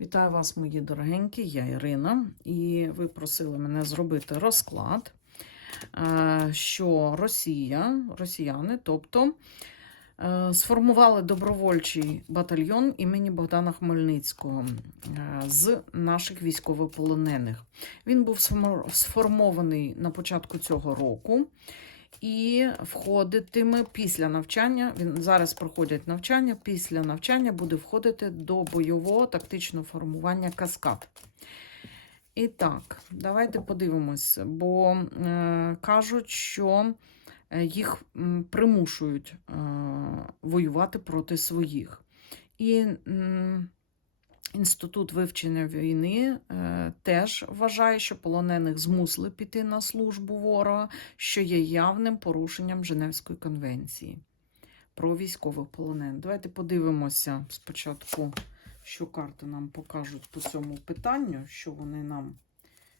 Вітаю вас, мої дорогенькі, я Ірина, і ви просили мене зробити розклад, е, що Росія, росіяни, тобто е, сформували добровольчий батальйон імені Богдана Хмельницького е, з наших військовополонених. Він був сформований на початку цього року. І входитиме після навчання. Він зараз проходять навчання. Після навчання буде входити до бойового тактичного формування каскад. І так, давайте подивимось, бо е, кажуть, що е, їх примушують е, воювати проти своїх. І м, Інститут вивчення війни е, теж вважає, що полонених змусили піти на службу ворога, що є явним порушенням Женевської конвенції про військових полонених. Давайте подивимося спочатку, що карти нам покажуть по цьому питанню, що вони нам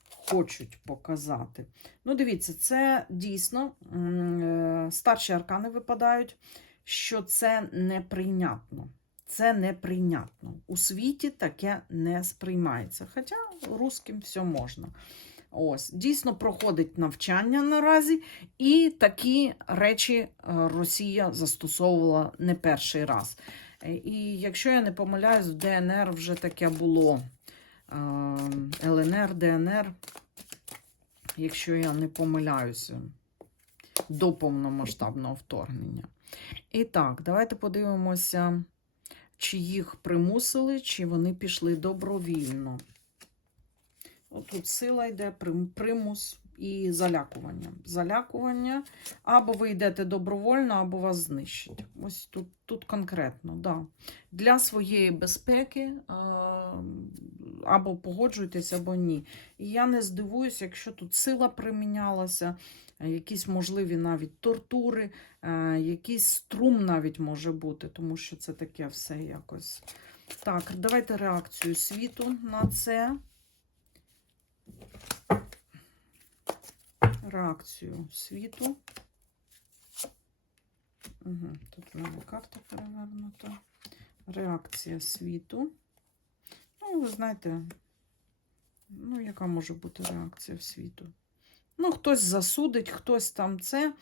хочуть показати. Ну, дивіться, це дійсно е, старші аркани випадають, що це неприйнятно. Це неприйнятно. У світі таке не сприймається. Хоча русським все можна. Ось, дійсно проходить навчання наразі, і такі речі е, Росія застосовувала не перший раз. Е, І якщо я не помиляюсь, в ДНР вже таке було е, ЛНР, ДНР, якщо я не помиляюся, до повномасштабного вторгнення. І так, давайте подивимося, чи їх примусили, чи вони пішли добровільно. Отут сила йде, примус і залякування. Залякування, або ви йдете добровольно, або вас знищать. Ось тут, тут конкретно, да. Для своєї безпеки або погоджуйтесь, або ні. І я не здивуюся, якщо тут сила примінялася, е, якісь можливі навіть тортури, е, якийсь струм навіть може бути, тому що це таке все якось. Так, давайте реакцію світу на це. Реакцію світу. Угу, тут в мене карта перевернута. Реакція світу. Ну, ви знаєте, ну, яка може бути реакція в світу? Ну, хтось засудить, хтось там це,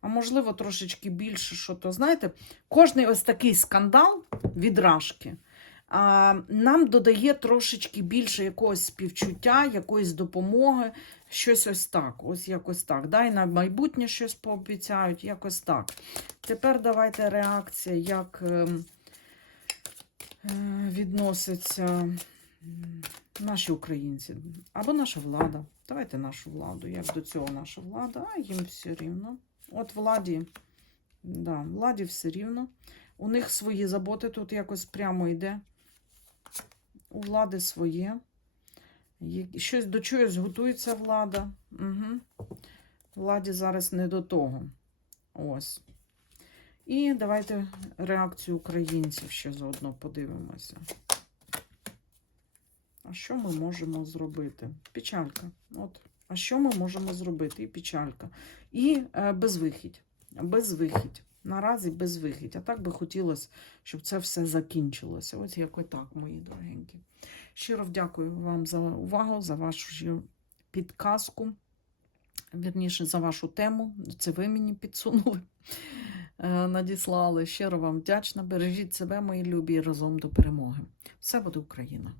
а можливо, трошечки більше, що то, знаєте, кожний ось такий скандал від рашки а, нам додає трошечки більше якогось співчуття, якоїсь допомоги, щось ось так. Ось якось так. Да? І на майбутнє щось пообіцяють, якось так. Тепер давайте реакція, як е, відносяться м, наші українці або наша влада. Давайте нашу владу. Як до цього наша влада, а їм все рівно. От владі, да, владі все рівно. У них свої заботи тут якось прямо йде. У влади своє. Щось до чогось готується влада. Угу. Владі зараз не до того. Ось. І давайте реакцію українців ще заодно подивимося. А що ми можемо зробити? Печалька. От. А що ми можемо зробити? І печалька. І е, безвихідь. Безвихідь. Наразі безвихідь. А так би хотілося, щоб це все закінчилося. Ось якось так, мої дорогенькі. Щиро вдякую вам за увагу, за вашу підказку. Вірніше, за вашу тему. Це ви мені підсунули, е, надіслали. Щиро вам вдячна. Бережіть себе, мої любі, разом до перемоги. Все буде Україна!